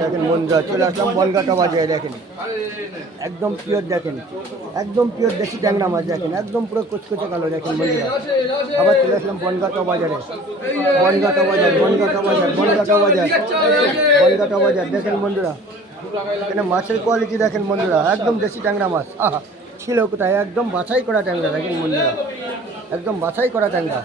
দেখেন বন্ধুরা চলে আসলাম বনগাঁটা বাজারে। দেখেন একদম পিওর, দেখেন একদম পিওর দেশি ট্যাংরা মাছ। দেখেন একদম পুরো কুচকুচে কালো। দেখেন বন্ধুরা আবার চলে আসলাম বনগাঁটা বাজারে। বনগাঁটা বাজার, বনগাঁটা বাজার, বনগাঁটা বাজার, বনগাঁটা বাজার। দেখেন বন্ধুরা এখানে মাছের কোয়ালিটি দেখেন বন্ধুরা, একদম দেশি ট্যাংরা মাছ। আহা, ছিল কোথায়, একদম বাছাই করা ট্যাংরা। দেখেন বন্ধুরা একদম বাছাই করা ট্যাংরা।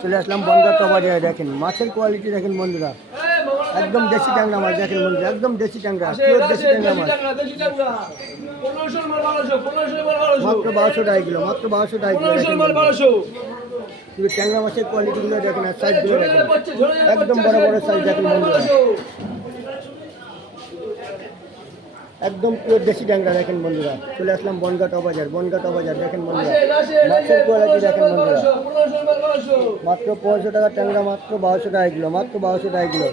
চলে আসলাম বনগাঁটা বাজারে। দেখেন মাছের কোয়ালিটি দেখেন বন্ধুরা, একদম দেশি ট্যাংরা মাছ। দেখেন বন্ধুরা একদম দেশি ট্যাংরা, পিওর দেশি ট্যাংরা মাছ। মাত্র 1200 টাকা কিলো, মাত্র 1200 টাকা কিলো। কিন্তু ট্যাংরা মাছের কোয়ালিটিগুলো দেখেন আর সাইজগুলো দেখেন, একদম বড় বড় সাইজ। দেখেন বন্ধুরা একদম পিওর দেশি ট্যাংরা। দেখেন বন্ধুরা চলে আসলাম বনগাঁটা বাজার। বনগাঁটা বাজার দেখেন বন্ধুরা মাছের কোয়ালিটি দেখেন বন্ধুরা, মাত্র 500 টাকা ট্যাংরা, মাত্র 1200 টাকা কিলো, মাত্র 1200 টাকা কিলো।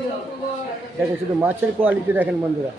দেখেন শুধু মাছের কোয়ালিটি দেখেন বন্ধুরা।